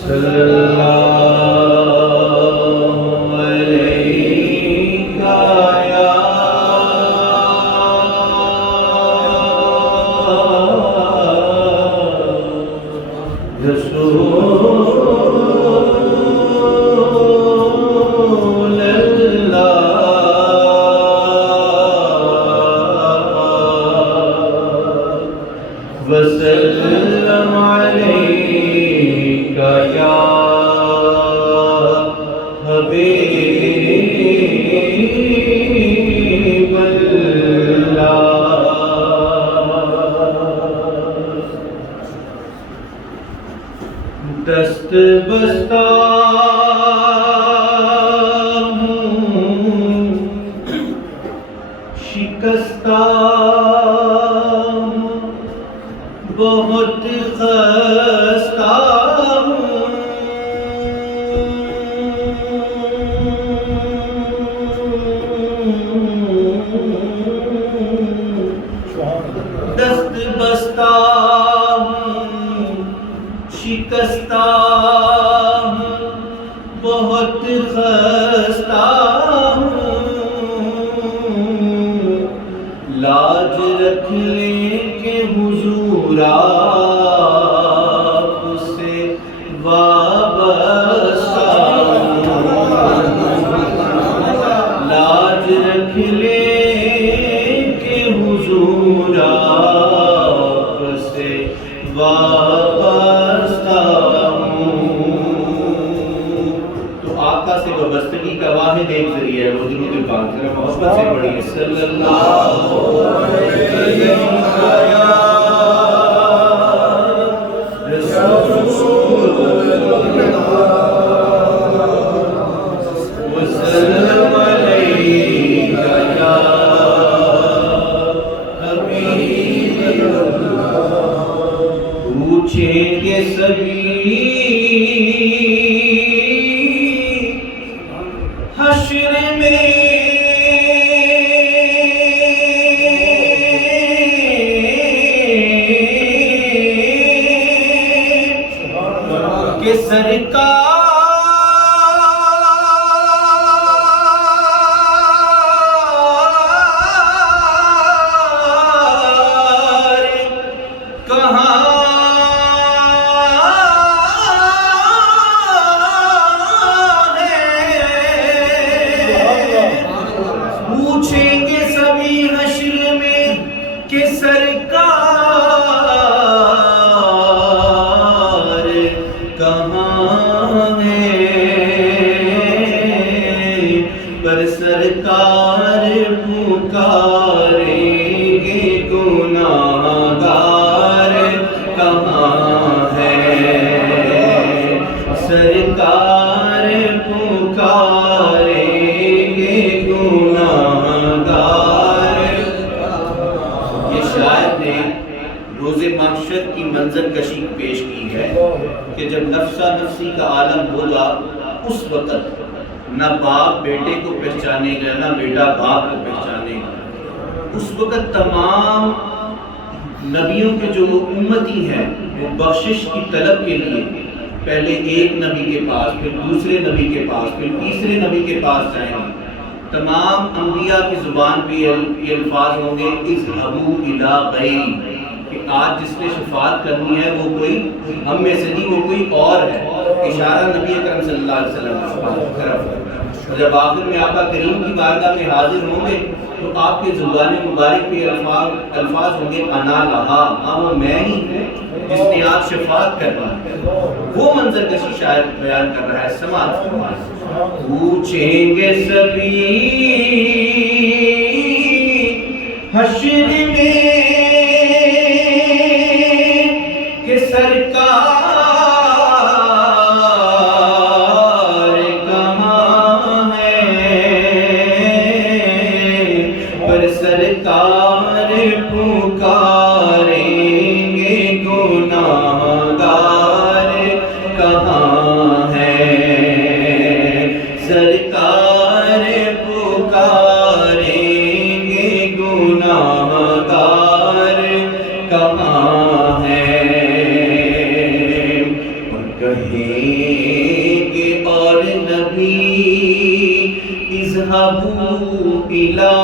صلی اللہ علیہ یا رسول اللہ وسلم علیک یا حبیب اللہ دست بستہ ہوں شکستہ ہوں بہت خستہ ہوں دست بستہ ہوں شکستہ ہوں بہت خستہ ہوں لاج رکھ لیں کہ حضور آپ سے وابستہ ہوں لاج رکھ لیں کہ حضور آپ سے وابستہ ہوں تو آقا سے وابستگی کا واحد ایک ذریعہ ہے وہ درود پاک ذرا محبت سے پڑھیے صلی اللہ علیہ وسلم علیک یا حبیب اللہ پوچھیں گے سبھی حشر میں کہ سرکار کہاں ہے پوچھیں گے سبھی حشر میں کہ سرکار کہاں ہے پر سرکار پکاریں گے گناہگار کہاں ہے سرکار پکاریں گے گناہگار یہ شاعر نے روز محشر کی منظر کشی پیش کی ہے کہ جب نفسا نفسی کا عالم ہوگا اس وقت نہ باپ بیٹے کو پہچانے گا نہ بیٹا باپ کو پہچانے گا اس وقت تمام نبیوں کے جو امتی ہیں وہ بخشش کی طلب کے لیے پہلے ایک نبی کے پاس پھر دوسرے نبی کے پاس پھر تیسرے نبی کے پاس جائیں گے تمام انبیاء کی زبان پہ یہ الفاظ ہوں گے اذهبوا الی غیری کہ آج جس نے شفاعت کرنی ہے وہ کوئی ہم میں سے نہیں وہ کوئی اور ہے اشارہ نبی اکرم صلی اللہ علیہ وسلم کی طرف ہے اور جب آخر میں آقا کریم کی بارگاہ میں حاضر ہوں گے تو آپ کے زبان مبارک پہ الفاظ ہوں گے انا لہا ہاں وہ میں ہی ہوں جس نے آج شفاعت کرنا ہے وہ منظر کشی شاعر بیان کر رہا ہے سماعت فرمائیں پوچھیں گے سبھی حشر میں کہ سرکار کہاں ہے پر سرکار پکاریں گے گناہگار کہاں ہے سرکار پکاریں گے گناہگار کہاں ہے اور کہیں گے اور نبی اذهبوا الى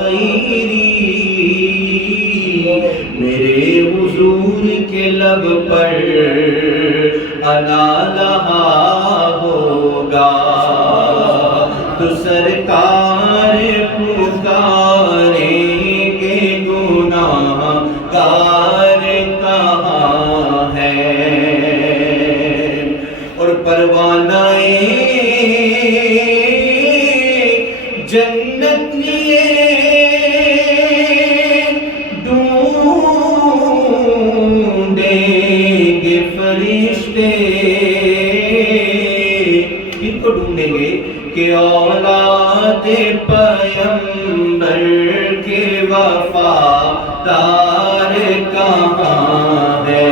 غیری، میرے حضور کے لب پر انا لہا ہوگا، تو سرکار پکاریں گے گناہ گار کہاں ہے، اور پروانہ جنت لیے ڈھونڈیں گے فرشتے، کن کو ڈھونڈیں گے کہ اولاد پیغمبر کے وفادار کہاں ہے،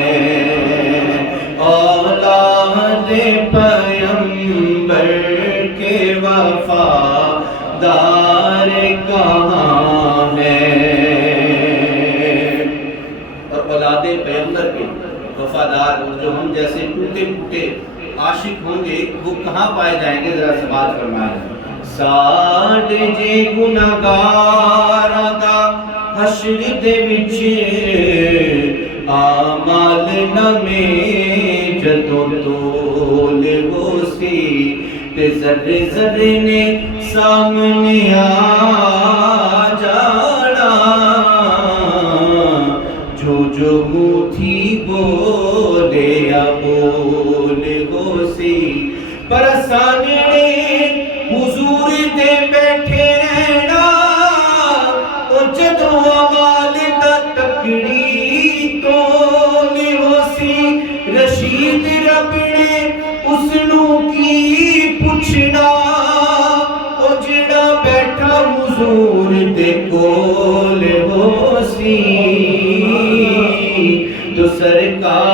اولاد پیغمبر کے وفادار کہاں ہے، اور اولاد پیغمبر کے وفادار جو ہم جیسے ٹوٹے ٹوٹے عاشق ہوں گے وہ کہاں پائے جائیں گے؟ ذرا سماعت فرمائیں۔ ساڈے جے گناہگاراں دا حشر دے وچ اعمال نامے جدوں تول ہو سی، تے ذرے ذرے نے سامنے آ جانا، جو جو منہ تھی بولے بول ہو سی، پر ساننے حضور دے بیٹھے رہنا، او جدوں اعمال دا تکڑی تول ہو سی، رشید رب نے اس نو کی پوچھنا، او جڑا بیٹھا حضور دے کول ہو سی، تو سرکار